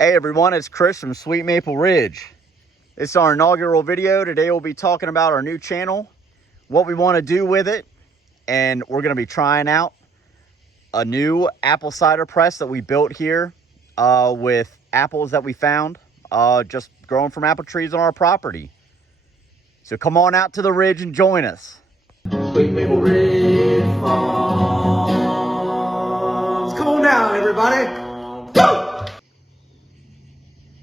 Hey everyone, it's Chris from Sweet Maple Ridge. This is our inaugural video. Today we'll be talking about our new channel, what we want to do with it, and we're going to be trying out a new apple cider press that we built here with apples that we found just growing from apple trees on our property. So come on out to the ridge and join us. Sweet Maple Ridge Farms. Come on down, everybody. Go!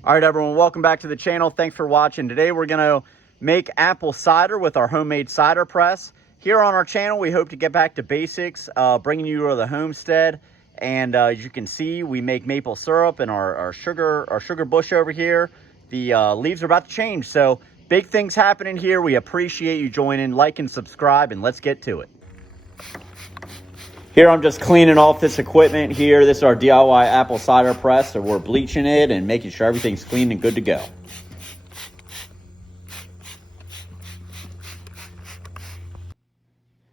All right, everyone, welcome back to the channel. Thanks for watching. Today we're going to make apple cider with our homemade cider press. Here on our channel, we hope to get back to basics, bringing you to the homestead. And as you can see, we make maple syrup and our sugar bush over here. The leaves are about to change, so big things happening here. We appreciate you joining. Like and subscribe, and let's get to it. Here I'm just cleaning off this equipment here. This is our DIY apple cider press, so we're bleaching it and making sure everything's clean and good to go.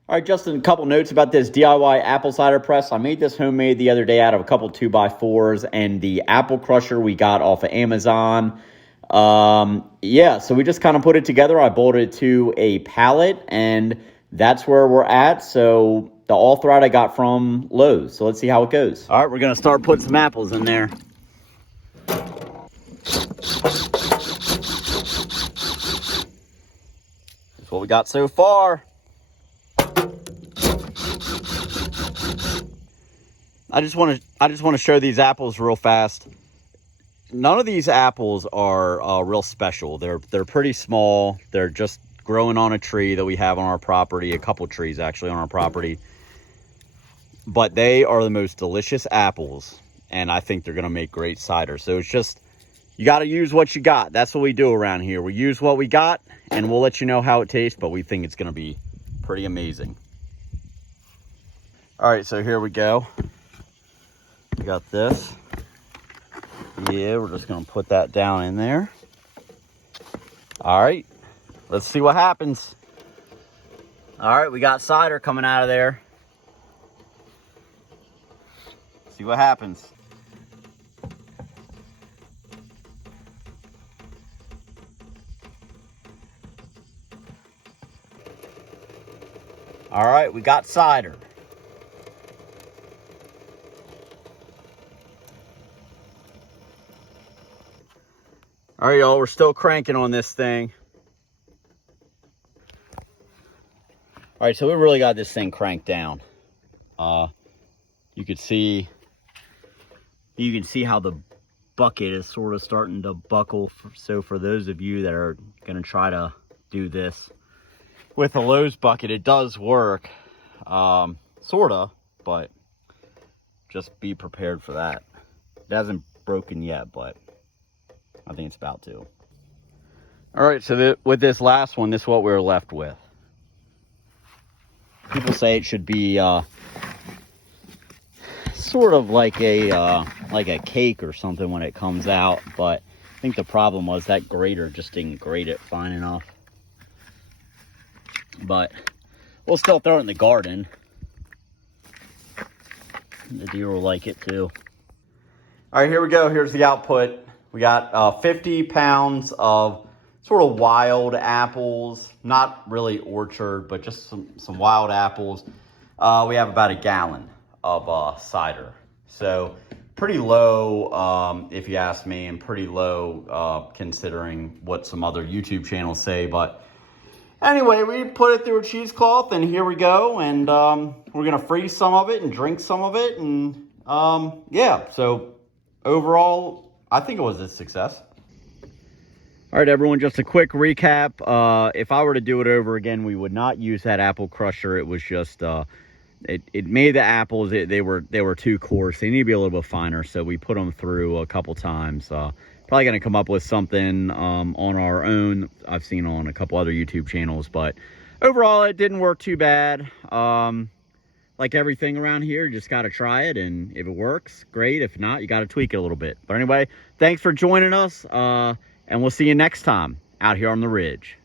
All right, just a couple notes about this DIY apple cider press. I made this homemade the other day out of a couple 2x4s and the apple crusher we got off of Amazon. Yeah, so we just kind of put it together. I bolted it to a pallet, and that's where we're at. So the all thread I got from Lowe's. So let's see how it goes. All right, we're going to start putting some apples in there. That's what we got so far. I just want to show these apples real fast. None of these apples are real special. They're pretty small. They're just growing on a tree that we have on our property, a couple trees actually on our property. But they are the most delicious apples, and I think they're going to make great cider. So it's just, you got to use what you got. That's what we do around here. We use what we got, and we'll let you know how it tastes, but we think it's going to be pretty amazing. All right, so here we go. We got this. Yeah, we're just going to put that down in there. All right, let's see what happens. All right, we got cider coming out of there. See what happens. All right, we got cider. All right, y'all, we're still cranking on this thing. All right, so we really got this thing cranked down. You can see how the bucket is sort of starting to buckle. So for those of you that are going to try to do this with a Lowe's bucket, it does work, sort of, but just be prepared for that. It hasn't broken yet, but I think it's about to. All right, so with this last one, this is what we're left with. People say it should be sort of like a cake or something when it comes out, but I think the problem was that grater just didn't grate it fine enough. But we'll still throw it in the garden. The deer will like it too. All right, here we go. Here's the output. We got 50 pounds of sort of wild apples, not really orchard, but just some wild apples. We have about a gallon of cider. So pretty low, if you ask me, and pretty low considering what some other YouTube channels say. But anyway, we put it through a cheesecloth, and here we go. And we're going to freeze some of it and drink some of it. And yeah, so overall, I think it was a success. All right, everyone, just a quick recap. If I were to do it over again, we would not use that apple crusher. It was just, it made the apples, they were too coarse. They need to be a little bit finer, so we put them through a couple times. Probably going to come up with something on our own. I've seen on a couple other YouTube channels, but overall, it didn't work too bad. Like everything around here, you just got to try it, and if it works, great. If not, you got to tweak it a little bit. But anyway, thanks for joining us, and we'll see you next time out here on the ridge.